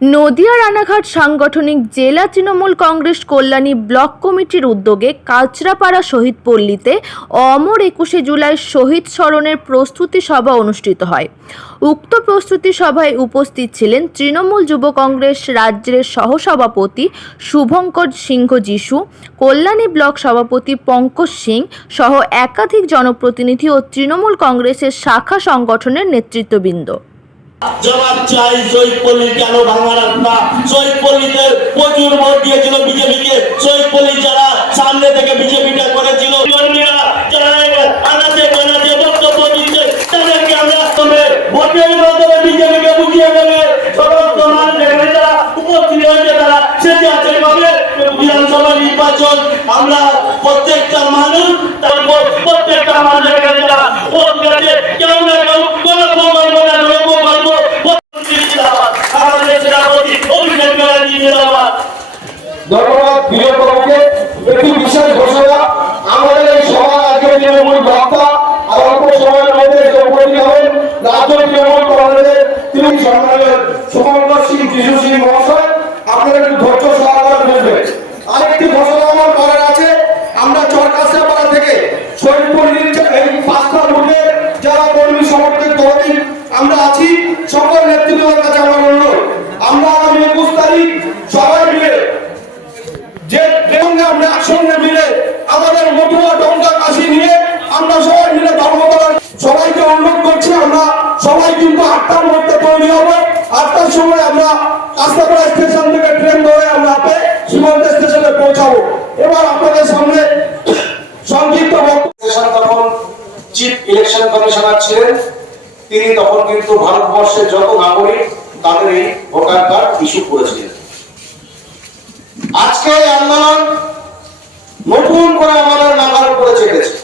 নদিয়া রানাঘাট সাংগঠনিক জেলা তৃণমূল কংগ্রেস কল্যাণী ব্লক কমিটির উদ্যোগে কাঁচরাপাড়া শহীদ পল্লীতে অমর একুশে জুলাই শহীদ স্মরণের প্রস্তুতি সভা অনুষ্ঠিত হয়। উক্ত প্রস্তুতি সভায় উপস্থিত ছিলেন তৃণমূল যুব কংগ্রেস রাজ্যের সহসভাপতি শুভঙ্কর সিংহ যিশু, কল্যাণী ব্লক সভাপতি পঙ্কজ সিং সহ একাধিক জনপ্রতিনিধি ও তৃণমূল কংগ্রেসের শাখা সংগঠনের নেতৃত্ববৃন্দ। জবাব চাই জয়পল্লী কেন ভাঙা রাস্তা? জয়পল্লীতে প্রচুর ভোট দিয়েছিল বিজেপিকে। জয়পল্লী যারা সামনে থেকে বিজেপিটা করেছিল বিধানসভা নির্বাচন আমরা প্রত্যেকটা মানুষ তারপর প্রত্যেকটা মানুষ এখানে কিন্তু আটটার মধ্যে তৈরি হব। আটটার সময় আমরা কাস্তাপাড়া স্টেশন থেকে ট্রেন ধরে আমরা হাতে সীমান্ত স্টেশনে পৌঁছাবো। এবার আপনাদের সামনে সংক্ষিপ্ত বক্তব্য। তখন চিফ ইলেকশন কমিশনার ছিলেন। তিনি তখন কিন্তু ভারতবর্ষের যত নাগরিক, তাদের এই ভোটার কার্ড ইস্যু করেছিলেন। আজকে এই আন্দোলন নতুন করে আমাদের নাগার উপরে চেপেছে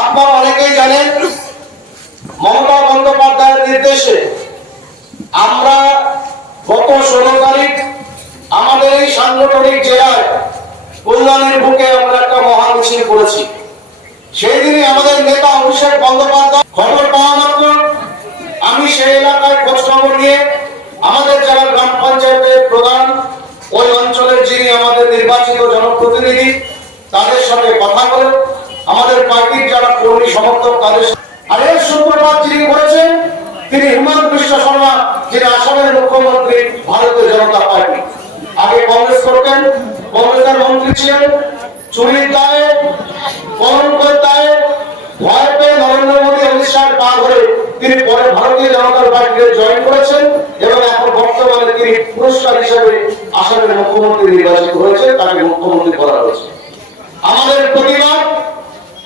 আপনারা অনেকেই জানেন মমতা বন্দ্যোপাধ্যায়ের নির্দেশে আমরা গত ষোলো তারিখ আমাদের এই সাংগঠনিক জেলায় কল্যাণীর বুকে আমরা একটা মহা মিছিল করেছি। সেই দিনই আমাদের নেতা অভিষেক বন্দ্যোপাধ্যায় খবর পাওয়া মাত্র। আমি সেই এলাকায় খোঁজ খবর নিয়ে আমাদের যারা গ্রাম পঞ্চায়েতের প্রধান, ওই অঞ্চলের যিনি আমাদের নির্বাচিত জনপ্রতিনিধি, তাদের সাথে কথা বলে আমাদের পার্টির যারা কর্মী সমর্থক, তাদের আর জয়েন করেছেন এবং তিনি পুরস্কার হিসেবে আসামের মুখ্যমন্ত্রী নির্বাচিত হয়েছে তাকে মুখ্যমন্ত্রী করা হয়েছে। আমাদের প্রতিবাদ,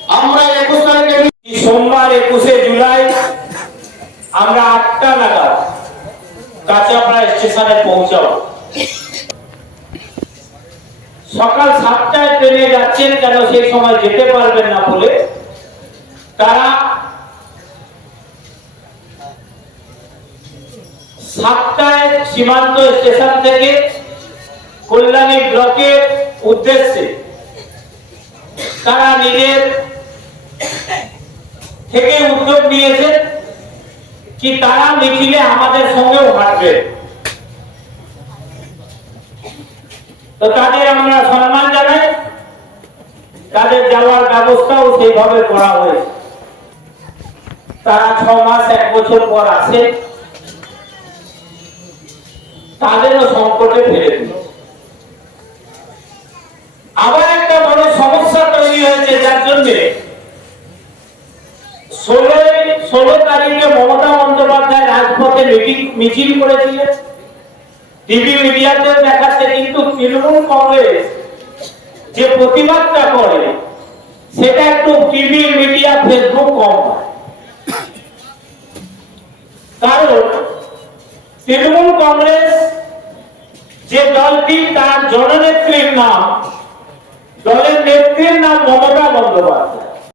আমরা একুশ তারিখে এই সোমবার একুশে জুলাই, আমরা আটটা নাগাদ কাঁচাপাড়া স্টেশনে পৌঁছাবো। সকাল সাতটায় ট্রেনে যাচ্ছেন কেন সেই সময় যেতে পারবেন না বলে তারা সাতটায় সীমান্ত স্টেশন থেকে কল্যাণী ব্লকের উদ্দেশ্যে তারা নিজের থেকে উদ্যোগ নিয়েছেন কি তারা মিছিলে আমাদের সঙ্গেও হাঁটবে। তো তাদের আমরা সম্মান জানাই। তাদের যাওয়ার ব্যবস্থাও সেইভাবে করা হয়েছে। তারা ছ মাস, এক বছর পর আসে। তাদেরও সংকটে ফেলে দিল। আবার একটা বড় সমস্যা তৈরি হয়েছে যার জন্যে ষোলোই, ষোলো তারিখে মমতা বন্দ্যোপাধ্যায় রাজপথে মিটিং, মিছিল করেছিলেন। টিভি মিডিয়াতে দেখাচ্ছে কিন্তু তৃণমূল কংগ্রেস যে প্রতিবাদটা করে, সেটা একটু টিভি মিডিয়া ফেসবুক কম হয়। কারণ তৃণমূল কংগ্রেস যে দলটি, তার জননেত্রীর নাম, দলের নেত্রীর নাম মমতা বন্দ্যোপাধ্যায়।